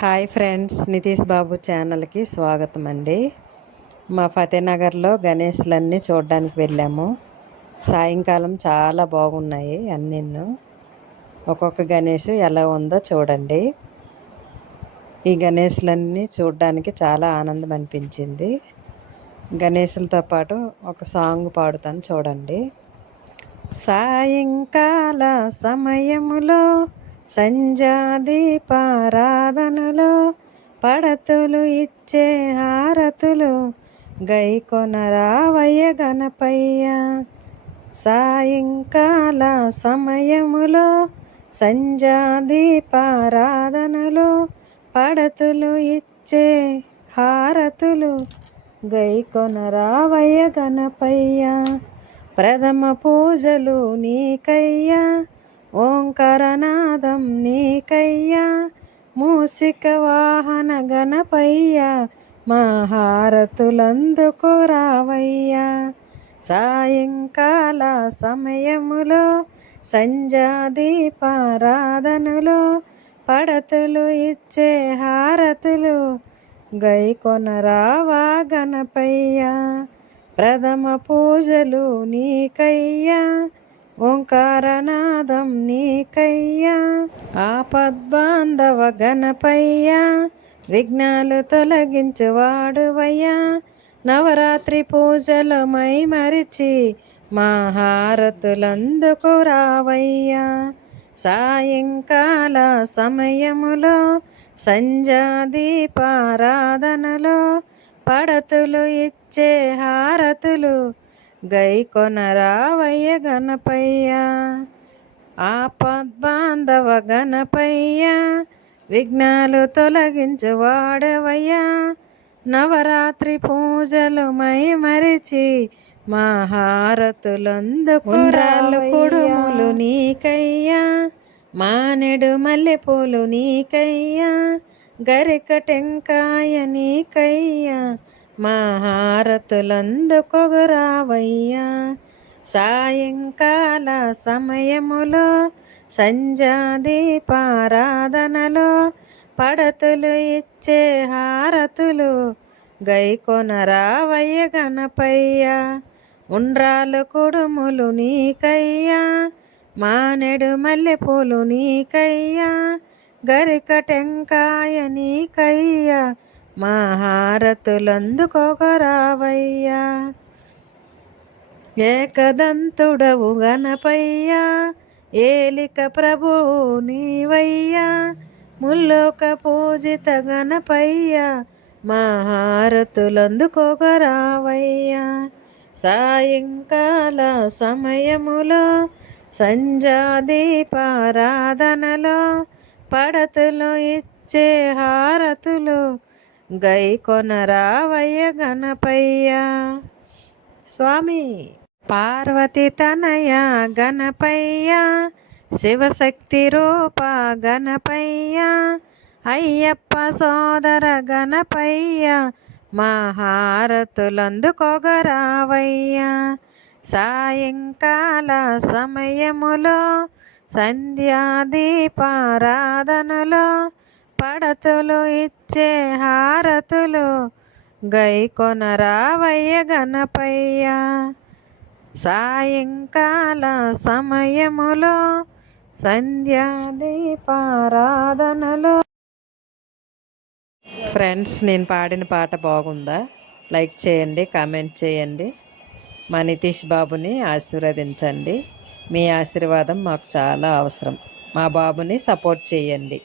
Hi friends, Nitish బాబు ఛానల్కి స్వాగతం అండి. మా ఫతేనగర్లో గణేష్లన్నీ చూడడానికి వెళ్ళాము. సాయంకాలం చాలా బాగున్నాయి అన్నీ. ఒక్కొక్క గణేష్ ఎలా ఉందో చూడండి. ఈ గణేష్లన్నీ చూడడానికి చాలా ఆనందం అనిపించింది. గణేషులతో పాటు ఒక సాంగ్ పాడుతాను చూడండి. సాయంకాల సమయములో సంధ్యాదీపారాధనలో పడతులు ఇచ్చే హారతులు గైకొనరావయ్య గణపయ్య. సాయంకాల సమయములో సంధ్యాదీపారాధనలో పడతులు ఇచ్చే హారతులు గైకొనరావయ్య గణపయ్య. ప్రథమ పూజలు నీకయ్యా, ఓంకారనాదం నీకయ్యా, మూసిక వాహన గణపయ్య, మా హారతులందుకు రావయ్యా. సాయంకాల సమయములో సంధ్యాదీపారాధనలో పడతులు ఇచ్చే హారతులు గైకొనరావా గణపయ్య. ప్రథమ పూజలు నీకయ్యా, ఓంకారనాదం నీకయ్యా, ఆపద్బాంధవ గణపయ్య, విఘ్నాలు తొలగించువాడువయ్యా. నవరాత్రి పూజలు మరిచి మా హారతులందుకు రావయ్యా. సాయంకాల సమయములో సంధ్యాదీపారాధనలో పడతులు ఇచ్చే హారతులు గైకొనరావయ్య గణపయ్య. ఆపద్బాంధవ గణపయ్య, విఘ్నాలు తొలగించువాడవయ్యా. నవరాత్రి పూజలు మరిచి మా హారతులందుకు ఉండ్రాళ్ళు కుడుములు నీకయ్యా, మానెడు మల్లెపూలు నీకయ్యా, గరిక టెంకాయ నీకయ్యా, మా హారతులందుకు రావయ్యా. సాయంకాల సమయములో సంధ్యాదీపారాధనలో పడతులు ఇచ్చే హారతులు గైకొనరావయ్య గణపయ్య. ఉండ్రాళ్ళు కుడుములు నీకయ్యా, మానెడు మల్లెపూలు నీకయ్యా, గరిక టెంకాయ నీకయ్యా, మా హారతులందుకు రావయ్యా. ఏకదంతుడవు గణపయ్య, ఏలిక ప్రభువు నీవయ్యా, ముల్లోక పూజిత గణపయ్య, మా హారతులందుకు రావయ్యా. సాయంకాల సమయములో సంధ్యాదీపారాధనలో పడతులు ఇచ్చే హారతులు గైకొనరావయ్య గణపయ్య. స్వామి పార్వతి తనయ గణపయ్య, శివశక్తి రూప గణపయ్య, అయ్యప్ప సోదర గణపయ్య, మా హారతులందుకు రావయ్యా. సాయంకాల సమయములో సంధ్యాదీపారాధనలో పడతులు ఇచ్చే హారతులు గైకొనరావయ్య గణపయ్య. సాయంకాల సమయములో సంధ్యాదీపారాధనలో. ఫ్రెండ్స్, నేను పాడిన పాట బాగుందా? లైక్ చేయండి, కామెంట్ చేయండి. మా నితీష్ బాబుని ఆశీర్వదించండి. మీ ఆశీర్వాదం మాకు చాలా అవసరం. మా బాబుని సపోర్ట్ చేయండి.